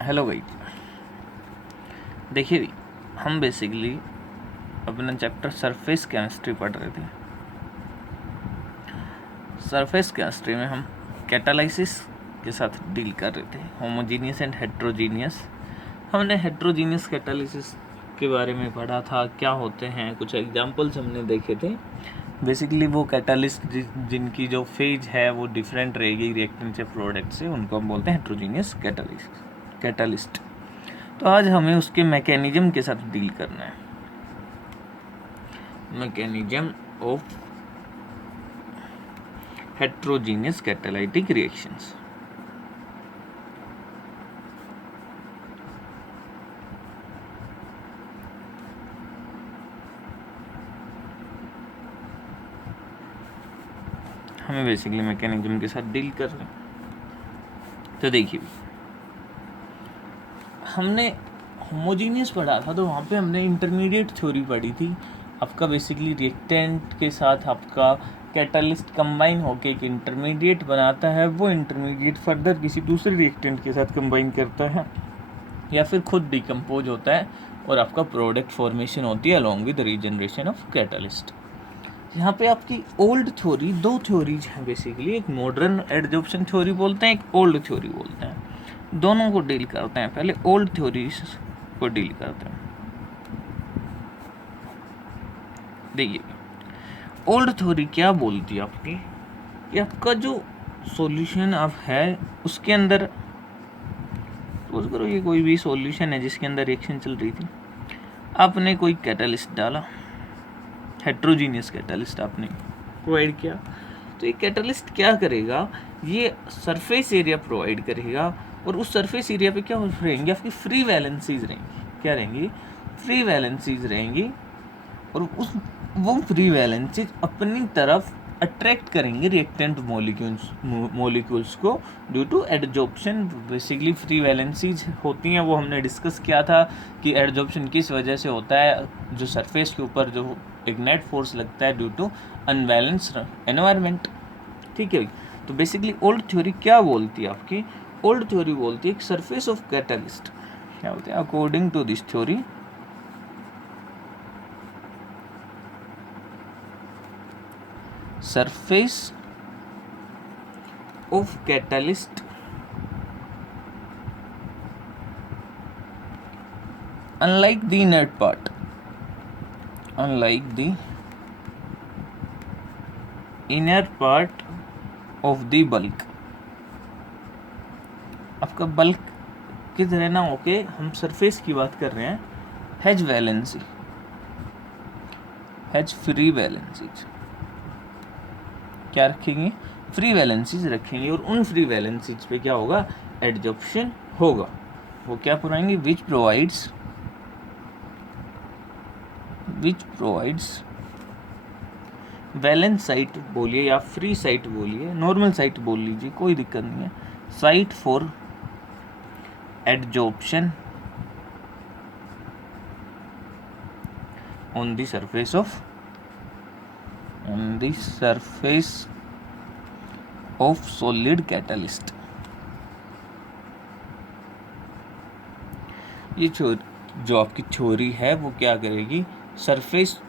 Hello भाई, देखिए हम बेसिकली अपना चैप्टर सरफेस केमिस्ट्री पढ़ रहे थे। सरफेस केमिस्ट्री में हम कैटालाइसिस के साथ डील कर रहे थे, होमोजीनियस एंड हेट्रोजीनियस। हमने हेट्रोजीनियस कैटालिसिस के बारे में पढ़ा था, क्या होते हैं, कुछ एग्जांपल्स हमने देखे थे। बेसिकली वो कैटालिस्ट जिनकी जो फेज है वो डिफरेंट रहेगी रिएक्टेंट से प्रोडक्ट से, उनको हम बोलते हैं हेट्रोजीनियस कैटालिस्ट। तो आज हमें उसके मैकेनिज्म के साथ डील करना है। Mechanism of heterogeneous catalytic reactions. हमें बेसिकली मैकेनिज्म के साथ डील कर रहे हैं। तो देखिए, हमने होमोजीनियस पढ़ा था, तो वहाँ पे हमने इंटरमीडिएट थ्योरी पढ़ी थी। आपका बेसिकली रिएक्टेंट के साथ आपका कैटालिस्ट कंबाइन होकर एक इंटरमीडिएट बनाता है। वो इंटरमीडिएट फर्दर किसी दूसरे रिएक्टेंट के साथ कंबाइन करता है या फिर खुद डिकम्पोज होता है और आपका प्रोडक्ट फॉर्मेशन होती है along with regeneration of catalyst. यहाँ पे आपकी ओल्ड थ्योरी, दो थ्योरीज हैं बेसिकली, एक मॉडर्न एडजॉर्प्शन थ्योरी बोलते हैं, एक ओल्ड थ्योरी बोलते हैं। दोनों को डील करते हैं। पहले ओल्ड थ्योरीज को डील करते हैं। देखिए, ओल्ड थ्योरी क्या बोलती है आपकी, कि आपका जो सॉल्यूशन आप है उसके अंदर, सपोज करो ये कोई भी सॉल्यूशन है जिसके अंदर रिएक्शन चल रही थी, आपने कोई कैटालिस्ट डाला, हेट्रोजीनियस कैटालिस्ट आपने प्रोवाइड किया। तो ये कैटालिस्ट क्या करेगा, ये सरफेस एरिया प्रोवाइड करेगा और उस सरफेस एरिया पे क्या रहेंगी, आपकी फ्री वैलेंसीज रहेंगी। क्या रहेंगी? फ्री वैलेंसीज रहेंगी। और वो फ्री वैलेंसीज अपनी तरफ अट्रैक्ट करेंगे रिएक्टेंट मॉलिक्यूल्स को due to adsorption. Basically free valencies होती हैं, वो हमने डिस्कस किया था कि एडजॉर्प्शन किस वजह से होता है, जो सरफेस के ऊपर जो एक नेट फोर्स लगता है ड्यू टू अनबैलेंस्ड एनवायरनमेंट। ठीक है। तो बेसिकली ओल्ड थ्योरी क्या बोलती है आपकी, ओल्ड थ्योरी बोलती है सरफेस ऑफ कैटालिस्ट क्या बोलते हैं, according to this theory surface of catalyst unlike the inert part, unlike the inner part of the bulk। आपका बल्क की तरह ना होके हम सरफेस की बात कर रहे हैं, has valency, has free valencies. क्या रखेंगे? फ्री वैलेंसीज रखेंगे। और उन फ्री वैलेंसीज पे क्या होगा? एडजॉर्प्शन होगा। वो क्या पुराएंगे? विच प्रोवाइड्स वैलेंस साइट बोलिए या फ्री साइट बोलिए, नॉर्मल साइट बोल लीजिए, कोई दिक्कत नहीं है, site for adsorption on the surface of solid catalyst। ये जो आपकी थ्योरी है वो क्या करेगी, सरफेस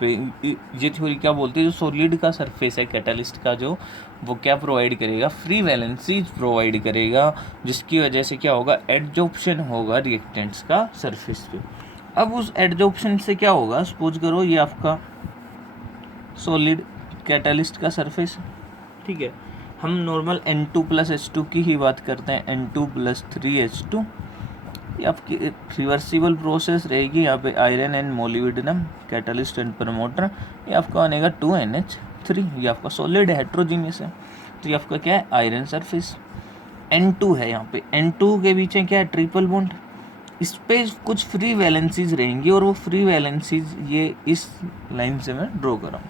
पे, ये थ्योरी क्या बोलती है, जो सॉलिड का सरफेस है कैटालिस्ट का, जो वो क्या प्रोवाइड करेगा, फ्री वैलेंसीज प्रोवाइड करेगा, जिसकी वजह से क्या होगा, एडजॉर्प्शन होगा रिएक्टेंट्स का सरफेस पे। अब उस एडजॉर्प्शन से क्या होगा, सपोज करो ये आपका सॉलिड कैटालिस्ट का सरफेस, ठीक है, हम नॉर्मल N2+H2 की ही बात करते हैं, N2+3H2। ये आपकी रिवर्सिबल प्रोसेस रहेगी। यहाँ पे iron and molybdenum catalyst and promoter, ये आपका बनेगा 2NH3। ये आपका सॉलिड हेट्रोजीनियस है, तो ये आपका क्या है, आयरन सरफेस। N2 है, यहाँ पे N2 के पीछे क्या है, ट्रिपल बॉन्ड। इस पे कुछ फ्री वैलेंसीज रहेंगी और वो फ्री वैलेंसीज ये इस लाइन से मैं ड्रॉ कर रहा हूँ।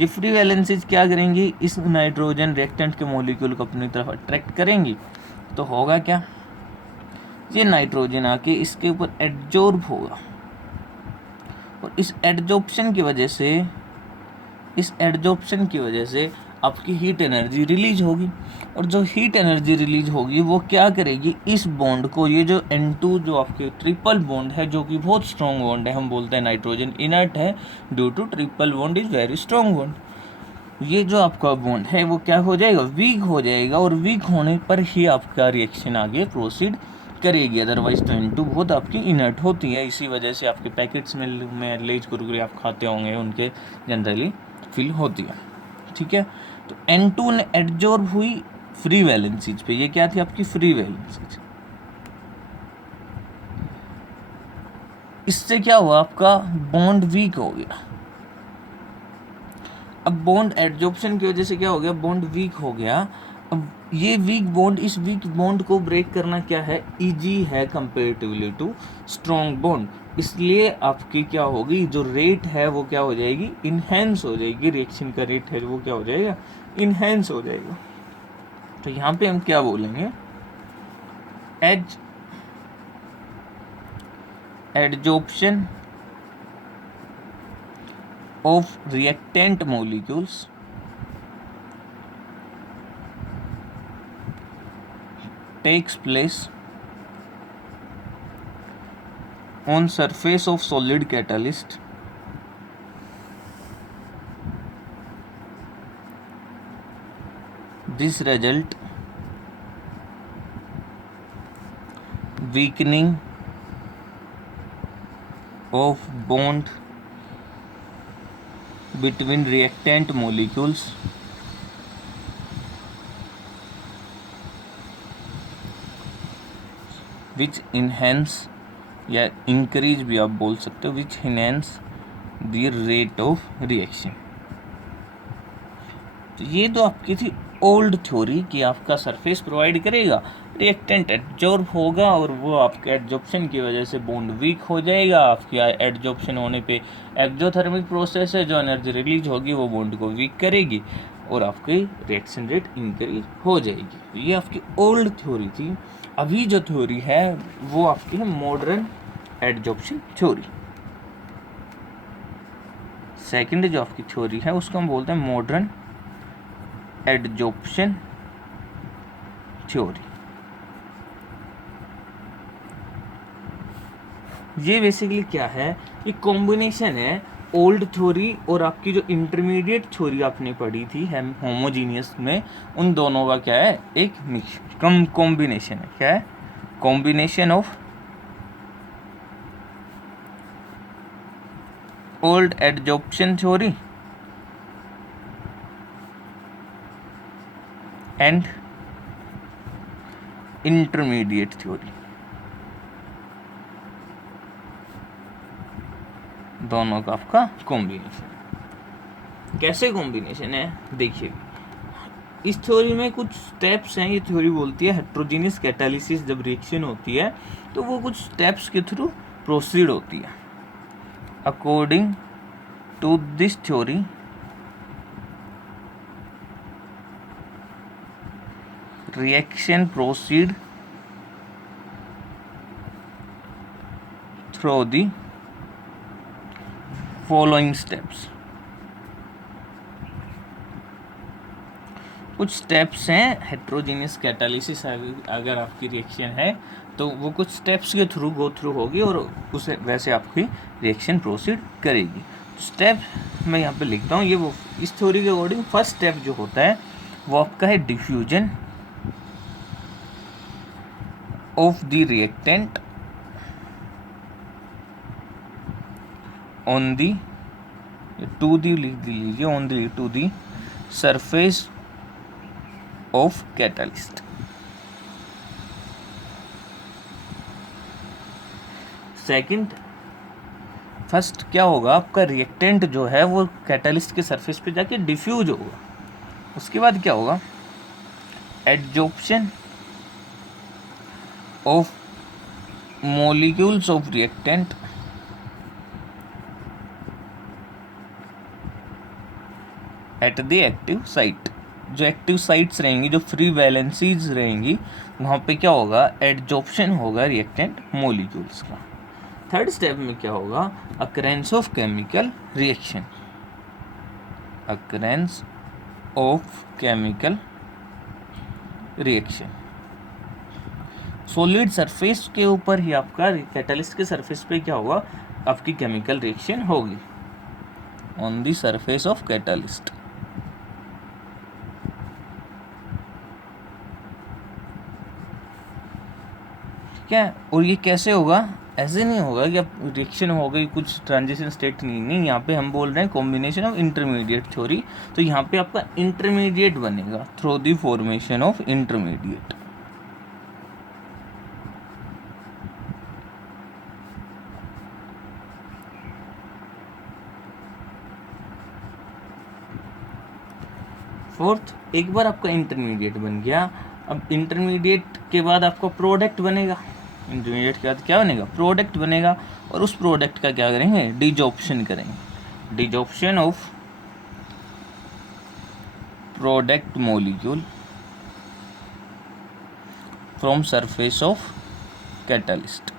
ये फ्री वैलेंसीज क्या करेंगी, इस नाइट्रोजन रिएक्टेंट के मॉलिक्यूल को अपनी तरफ अट्रैक्ट करेंगी। तो होगा क्या, ये नाइट्रोजन आके इसके ऊपर एडजॉर्ब होगा और इस एडजॉर्प्शन की वजह से आपकी हीट एनर्जी रिलीज होगी, और जो हीट एनर्जी रिलीज होगी वो क्या करेगी, इस बॉन्ड को, ये जो N2 जो आपके ट्रिपल बॉन्ड है जो कि बहुत स्ट्रॉन्ग बॉन्ड है, हम बोलते हैं नाइट्रोजन इनर्ट है due to triple bond is very strong bond, ये जो आपका बॉन्ड है वो क्या हो जाएगा, वीक हो जाएगा, और वीक होने पर ही आपका रिएक्शन आगे प्रोसीड करेगी, अदरवाइज तो N2 बहुत आपकी इनर्ट होती है। इसी वजह से आपके पैकेट्स में लेज कुरकुरे आप खाते होंगे उनके जनरली फिल होती है, ठीक है। तो N2 ने एडजॉर्ब हुई फ्री वैलेंसीज पे, ये क्या थी आपकी फ्री वैलेंसीज, इससे क्या हुआ, आपका बॉन्ड वीक हो गया। अब बॉन्ड एडजॉर्प्शन की वजह से क्या हो गया, बॉन्ड वीक हो गया। अब ये वीक बॉन्ड, इस वीक बॉन्ड को ब्रेक करना क्या है, इजी है कंपेरेटिवली टू स्ट्रॉन्ग बॉन्ड, इसलिए आपकी क्या होगी, जो रेट है वो क्या हो जाएगी, इनहेंस हो जाएगी, रिएक्शन का रेट है वो क्या हो जाएगा, इनहेंस हो जाएगा। तो यहाँ पे हम क्या बोलेंगे, adsorption of reactant molecules takes place on surface of solid catalyst this result weakening of bond between reactant molecules which enhance या increase भी आप बोल सकते हो, which enhance the rate of reaction। तो ये तो आपकी थी ओल्ड थ्योरी कि आपका सरफेस प्रोवाइड करेगा, रिएक्टेंट एडजॉर्ब होगा और वो आपके एडजॉर्प्शन की वजह से बॉन्ड वीक हो जाएगा। आपकी एडजॉर्प्शन होने पे एक्सोथर्मिक प्रोसेस है, जो एनर्जी रिलीज होगी वो बॉन्ड को वीक करेगी और आपकी रिएक्शन रेट इंक्रीज हो जाएगी। ये आपकी ओल्ड थ्योरी थी। अभी जो थ्योरी है वो आपकी है मॉडर्न एडजॉर्प्शन थ्योरी। सेकेंड जो आपकी थ्योरी है उसको हम बोलते हैं मॉडर्न एडजॉर्प्शन थ्योरी। ये बेसिकली क्या है, ये कॉम्बिनेशन है ओल्ड थ्योरी और आपकी जो इंटरमीडिएट थ्योरी आपने पढ़ी थी होमोजीनियस में, उन दोनों का क्या है, एक मिक्स कॉम्बिनेशन है। क्या है, combination of old adsorption theory and intermediate theory, दोनों का आपका कॉम्बिनेशन। कैसे कॉम्बिनेशन है देखिए, इस थ्योरी में कुछ स्टेप्स हैं। ये थ्योरी बोलती है हेट्रोजीनियस कैटालिसिस जब रिएक्शन होती है तो वो कुछ स्टेप्स के थ्रू प्रोसीड होती है। According to this theory reaction proceed through the following steps। कुछ स्टेप्स हैं हेट्रोजीनियस कैटालिसिस, अगर आपकी रिएक्शन है तो वो कुछ स्टेप्स के थ्रू गो थ्रू होगी और उसे वैसे आपकी रिएक्शन प्रोसीड करेगी। स्टेप मैं यहाँ पे लिखता हूँ, ये वो इस थ्योरी के अकॉर्डिंग फर्स्ट स्टेप जो होता है वो आपका है diffusion of the reactant on the to the लिख लीजिए on the to the surface of catalyst। Second, first क्या होगा, आपका रिएक्टेंट जो है वो कैटालिस्ट के सरफेस पे जाके डिफ्यूज होगा। उसके बाद क्या होगा, adsorption of molecules of reactant at the active site। जो एक्टिव साइट्स रहेंगी, जो फ्री वैलेंसीज रहेंगी, वहाँ पे क्या होगा, एडजॉर्प्शन होगा रिएक्टेंट मोलिक्यूल्स का। थर्ड स्टेप में क्या होगा, occurrence of chemical reaction, occurrence of chemical reaction. Solid surface के ऊपर ही आपका कैटलिस्ट के सरफेस पे क्या होगा, आपकी केमिकल रिएक्शन होगी on the surface of catalyst. ठीक है, और ये कैसे होगा, ऐसे नहीं होगा कि अब रिएक्शन हो गई, कुछ ट्रांजिशन स्टेट नहीं, यहाँ पे हम बोल रहे हैं कॉम्बिनेशन ऑफ इंटरमीडिएट थ्योरी। तो यहाँ पे आपका इंटरमीडिएट बनेगा through the formation of intermediate. Fourth, एक बार आपका इंटरमीडिएट बन गया, अब इंटरमीडिएट के बाद आपका प्रोडक्ट बनेगा। इंटरमीडिएट के बाद क्या बनेगा, प्रोडक्ट बनेगा, और उस प्रोडक्ट का क्या करेंगे, डिजॉर्प्शन करेंगे। Desorption of product molecule from surface of catalyst.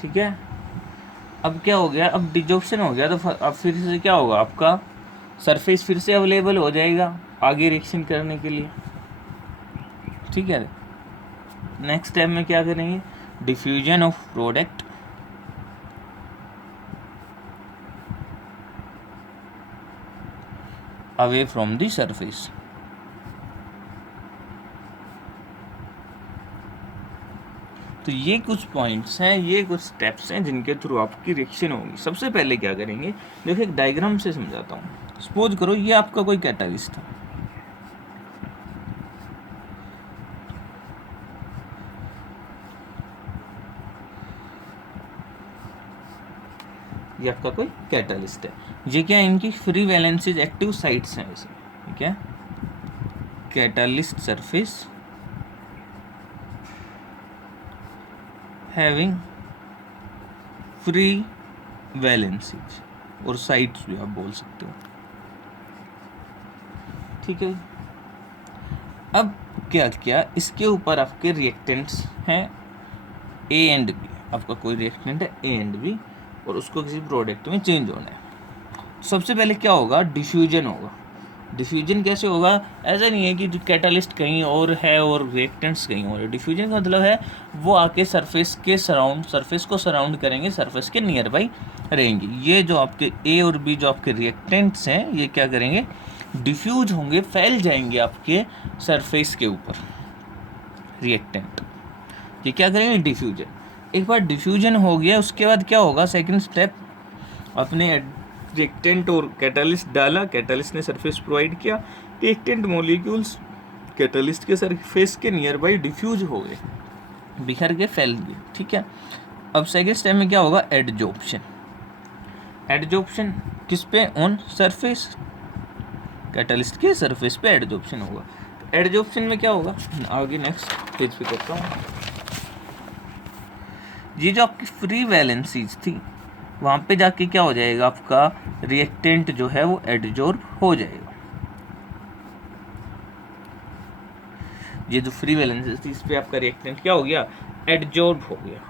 ठीक है, अब क्या हो गया, अब डिजॉर्प्शन हो गया, तो अब फिर से क्या होगा, आपका सरफेस फिर से अवेलेबल हो जाएगा आगे रिएक्शन करने के लिए। ठीक है, नेक्स्ट स्टेप में क्या करेंगे, diffusion of product away from the surface. तो ये कुछ पॉइंट्स हैं, ये कुछ स्टेप्स हैं जिनके थ्रू आपकी रिएक्शन होगी। सबसे पहले क्या करेंगे, देखो एक डायग्राम से समझाता हूँ। सपोज करो ये आपका कोई कैटलिस्ट था, ये आपका कोई कैटलिस्ट है। ये क्या है, इनकी फ्री वैलेंसीज एक्टिव साइट्स हैं वैसे, ठीक है। Catalyst surface having free valencies, और साइट्स भी आप बोल सकते हो। ठीक है, अब क्या किया, इसके ऊपर आपके रिएक्टेंट्स हैं ए एंड बी। आपका कोई रिएक्टेंट है ए एंड बी, और उसको किसी प्रोडक्ट में चेंज होना है। सबसे पहले क्या होगा, डिफ्यूजन होगा। डिफ्यूजन कैसे होगा, ऐसा नहीं है कि जो कैटलिस्ट कहीं और है और रिएक्टेंट्स कहीं और है। डिफ्यूजन का मतलब है वो आके सरफेस को सराउंड करेंगे, सरफेस के नियर बाई रहेंगे। ये जो आपके ए और बी जो आपके रिएक्टेंट्स हैं, ये क्या करेंगे, डिफ्यूज होंगे, फैल जाएंगे आपके सरफेस के ऊपर रिएक्टेंट। ये क्या करेंगे, डिफ्यूजन। एक बार डिफ्यूजन हो गया, उसके बाद क्या होगा, सेकंड स्टेप, अपने रिएक्टेंट और कैटलिस्ट डाला, कैटलिस्ट ने सरफेस प्रोवाइड किया, रिएक्टेंट मॉलिक्यूल्स कैटलिस्ट के सरफेस के नियर बाई डिफ्यूज हो गए, बिखर के फैल गए। ठीक है, अब सेकंड स्टेप में क्या होगा, एडजॉर्प्शन। एडजॉर्प्शन किस पे, ऑन सरफेस, कैटलिस्ट के सरफेस पे एडजॉर्प्शन होगा। एडजॉर्प्शन में क्या होगा, आगे नेक्स्ट पेज पे करता हूँ। ये जो आपकी फ्री वैलेंसीज थी, वहाँ पे जाके क्या हो जाएगा, आपका रिएक्टेंट जो है वो एडजॉर्ब हो जाएगा। ये जो फ्री वैलेंसीज थी, इस पे आपका रिएक्टेंट क्या हो गया, एडजॉर्ब हो गया।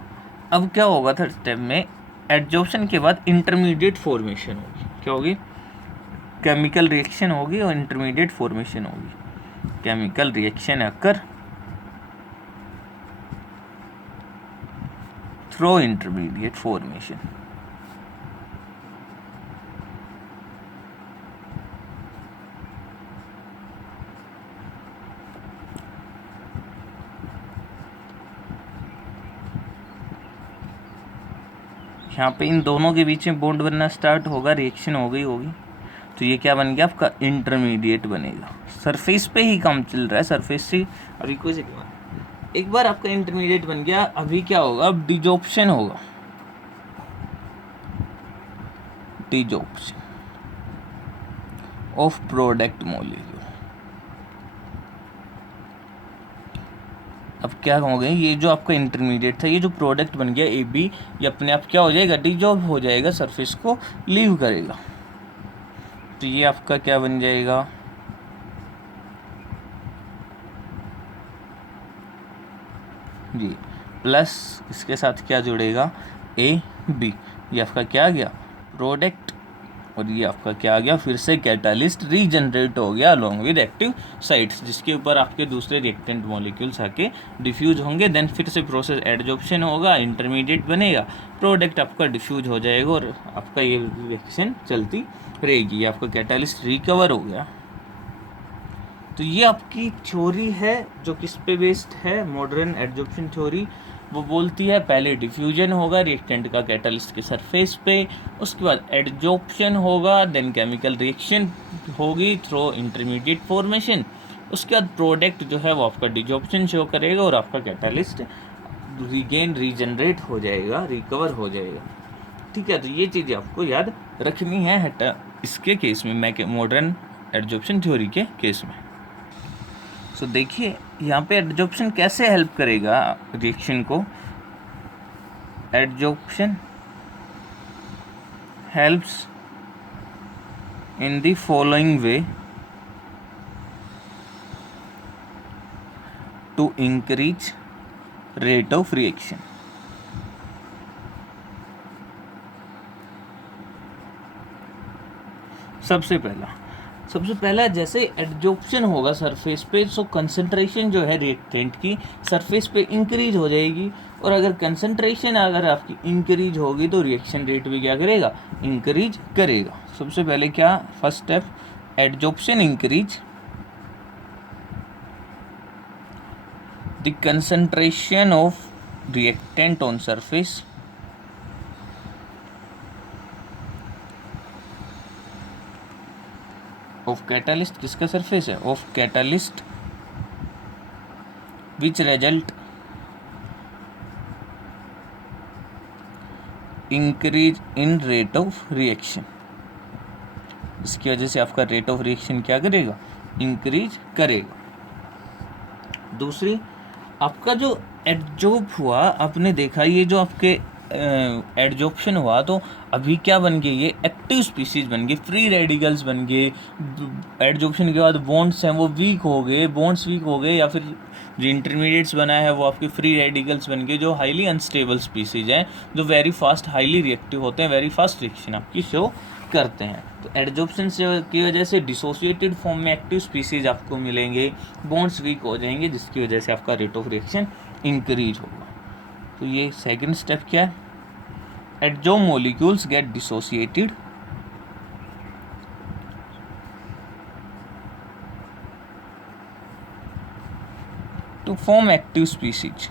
अब क्या होगा, थर्ड स्टेप में एडजॉर्प्शन के बाद इंटरमीडिएट फॉर्मेशन होगी। क्या होगी, केमिकल रिएक्शन होगी और इंटरमीडिएट फॉर्मेशन होगी। Chemical reaction occur through intermediate formation. यहाँ पे इन दोनों के बीच में बॉन्ड बनना स्टार्ट होगा, रिएक्शन हो गई होगी, तो ये क्या बन गया, आपका इंटरमीडिएट बनेगा। सरफेस पे ही काम चल रहा है, सरफेस से अभी कोई एक बार आपका इंटरमीडिएट बन गया, अभी क्या होगा, अब डिजॉर्प्शन होगा। Desorption of product molecule. अब क्या हो गया, ये जो आपका इंटरमीडिएट था, ये जो प्रोडक्ट बन गया ए बी, ये अपने आप क्या हो जाएगा, डिजॉल्व हो जाएगा, सरफेस को लीव करेगा। तो ये आपका क्या बन जाएगा, जी, प्लस इसके साथ क्या जुड़ेगा, ए बी। ये आपका क्या आ गया, प्रोडक्ट, और ये आपका क्या आ गया, फिर से कैटालिस्ट रीजनरेट हो गया अलोंग विद एक्टिव साइट्स, जिसके ऊपर आपके दूसरे रिएक्टेंट मॉलिक्यूल्स आके डिफ्यूज होंगे। देन फिर से प्रोसेस एडजॉर्प्शन होगा, इंटरमीडिएट बनेगा, प्रोडक्ट आपका डिफ्यूज हो जाएगा और आपका ये रिएक्शन चलती रहेगी। ये आपका कैटालिस्ट रिकवर हो गया। तो ये आपकी थ्योरी है जो किस पे बेस्ड है, मॉडर्न एडजॉर्प्शन थ्योरी। वो बोलती है पहले डिफ्यूजन होगा रिएक्टेंट का कैटलिस्ट के सरफेस पे, उसके बाद एडजॉर्प्शन होगा, देन केमिकल रिएक्शन होगी थ्रू इंटरमीडिएट फॉर्मेशन, उसके बाद प्रोडक्ट जो है वो आपका डिजॉर्प्शन शो करेगा और आपका कैटलिस्ट रीजनरेट हो जाएगा, रिकवर हो जाएगा। ठीक है, तो ये चीज़ें आपको याद रखनी है इसके केस में, मॉडर्न एडजॉर्प्शन थ्योरी के केस में। सो देखिए यहाँ पे एडजॉर्प्शन कैसे हेल्प करेगा रिएक्शन को। Adsorption helps in the following way to increase rate of reaction. सबसे पहला जैसे एडजॉर्प्शन होगा सरफेस पे, सो कंसंट्रेशन जो है रिएक्टेंट की सरफेस पे इंक्रीज हो जाएगी, और अगर कंसंट्रेशन अगर आपकी इंक्रीज होगी तो रिएक्शन रेट भी क्या करेगा, इंक्रीज करेगा। सबसे पहले क्या, first step, adsorption increase the concentration of reactant on surface of catalyst, किसका सरफेस है, of catalyst, which result increase in rate of reaction. इसकी वजह से आपका रेट ऑफ रिएक्शन क्या करेगा, इंक्रीज करेगा। दूसरी, आपका जो एडजॉर्ब हुआ, आपने देखा ये जो आपके एडजॉर्प्शन हुआ तो अभी क्या बन गए, ये एक्टिव स्पीसीज बन गए, फ्री रेडिकल्स बन गए। एडजॉर्प्शन के बाद बॉन्ड्स हैं वो वीक हो गए, बॉन्ड्स वीक हो गए, या फिर जो इंटरमीडिएट्स बना है वो आपके फ्री रेडिकल्स बन गए, जो हाईली अनस्टेबल स्पीसीज हैं, जो वेरी फास्ट हाईली रिएक्टिव होते हैं, वेरी फास्ट रिएक्शन आपकी शो करते हैं। तो एडजॉर्प्शन की वजह से डिसोसिएटेड फॉर्म में एक्टिव स्पीसीज आपको मिलेंगे, बॉन्ड्स वीक हो जाएंगे, जिसकी वजह से आपका रेट ऑफ रिएक्शन इंक्रीज होगा। तो ये सेकंड स्टेप क्या है, adsorb molecules get dissociated to form active species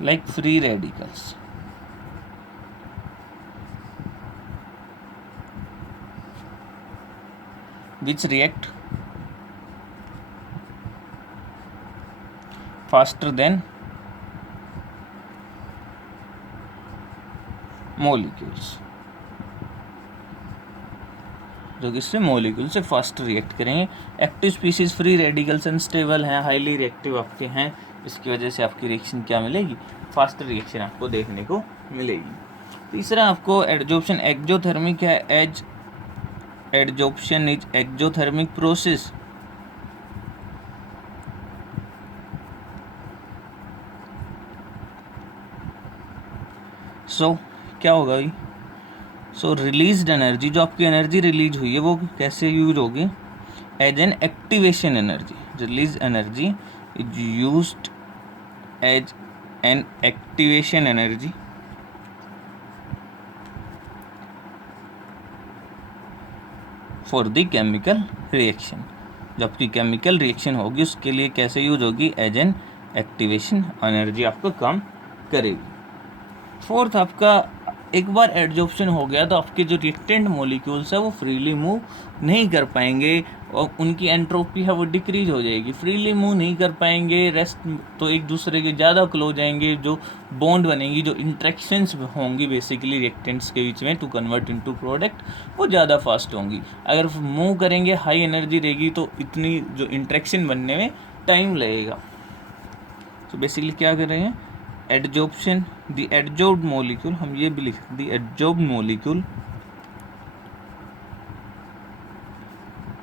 like free radicals, which react faster than molecules, जो किससे, मॉलिक्यूल से फास्ट रिएक्ट करेंगे। Active species free radicals unstable हैं, हाईली रिएक्टिव आपके हैं, इसकी वजह से आपकी रिएक्शन क्या मिलेगी, फास्ट रिएक्शन आपको देखने को मिलेगी। तीसरा आपको एडजॉर्प्शन एक्जोथर्मिक है, adsorption is exothermic process so क्या होगा भाई, सो रिलीज्ड एनर्जी, जो आपकी एनर्जी रिलीज हुई है वो कैसे यूज होगी, as an activation energy. Release energy is used as an activation energy for the chemical reaction. जो आपकी केमिकल रिएक्शन होगी उसके लिए कैसे यूज होगी, एज एन एक्टिवेशन एनर्जी आपको काम करेगी। फोर्थ, आपका एक बार एडजॉर्प्शन हो गया तो आपके जो रिएक्टेंट मॉलिक्यूल्स है वो फ्रीली मूव नहीं कर पाएंगे और उनकी एंट्रोपी है वो डिक्रीज हो जाएगी, फ्रीली मूव नहीं कर पाएंगे, रेस्ट तो एक दूसरे के ज़्यादा क्लोज आएंगे, जो बॉन्ड बनेगी, जो इंट्रैक्शंस होंगी बेसिकली रिएक्टेंट्स के बीच में टू कन्वर्ट इनटू प्रोडक्ट, वो ज़्यादा फास्ट होंगी। अगर मूव करेंगे हाई एनर्जी रहेगी तो इतनी जो इंट्रैक्शन बनने में टाइम लगेगा। तो बेसिकली क्या कर रहे हैं, एडजॉर्प्शन, द एडजॉर्ब्ड मॉलिक्यूल, हम ये भी लिख, the adsorbed molecule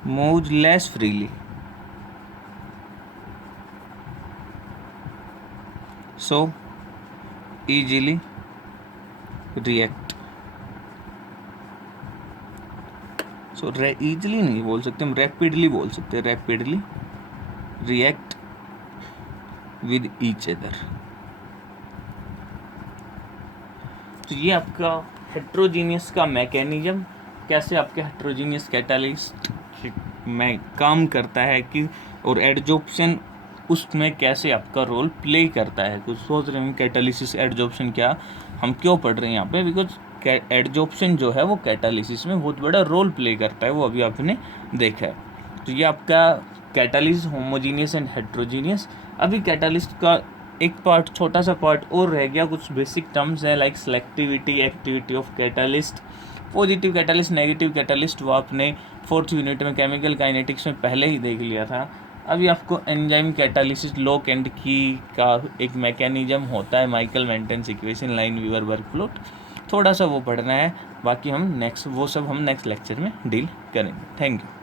moves less freely so easily react, so easily नहीं बोल सकते हम, rapidly बोल सकते हैं, rapidly react with each other। तो ये आपका हेट्रोजीनियस का मैकेनिज्म, कैसे आपके हेट्रोजीनियस कैटालिस्ट में काम करता है कि, और एडजॉर्प्शन उसमें कैसे आपका रोल प्ले करता है। कुछ सोच रहे हैं कैटालिसिस एडजॉर्प्शन क्या, हम क्यों पढ़ रहे हैं यहाँ पे, बिकॉज एडजॉर्प्शन जो है वो कैटालिसिस में बहुत बड़ा रोल प्ले करता है, वो अभी आपने देखा है। तो ये आपका कैटालिसिस होमोजीनियस एंड हेट्रोजीनियस। अभी कैटालिस्ट का एक पार्ट, छोटा सा पार्ट और रह गया, कुछ बेसिक टर्म्स है like selectivity, activity of catalyst, positive catalyst, negative catalyst, वो आपने 4th यूनिट में केमिकल काइनेटिक्स में पहले ही देख लिया था। अभी आपको एंजाइम कैटालिसिस, लॉक एंड की का एक मैकेनिज्म होता है, Michaelis Menten equation, Lineweaver Burk plot, थोड़ा सा वो पढ़ना है, बाकी हम नेक्स्ट लेक्चर में डील करेंगे। Thank you.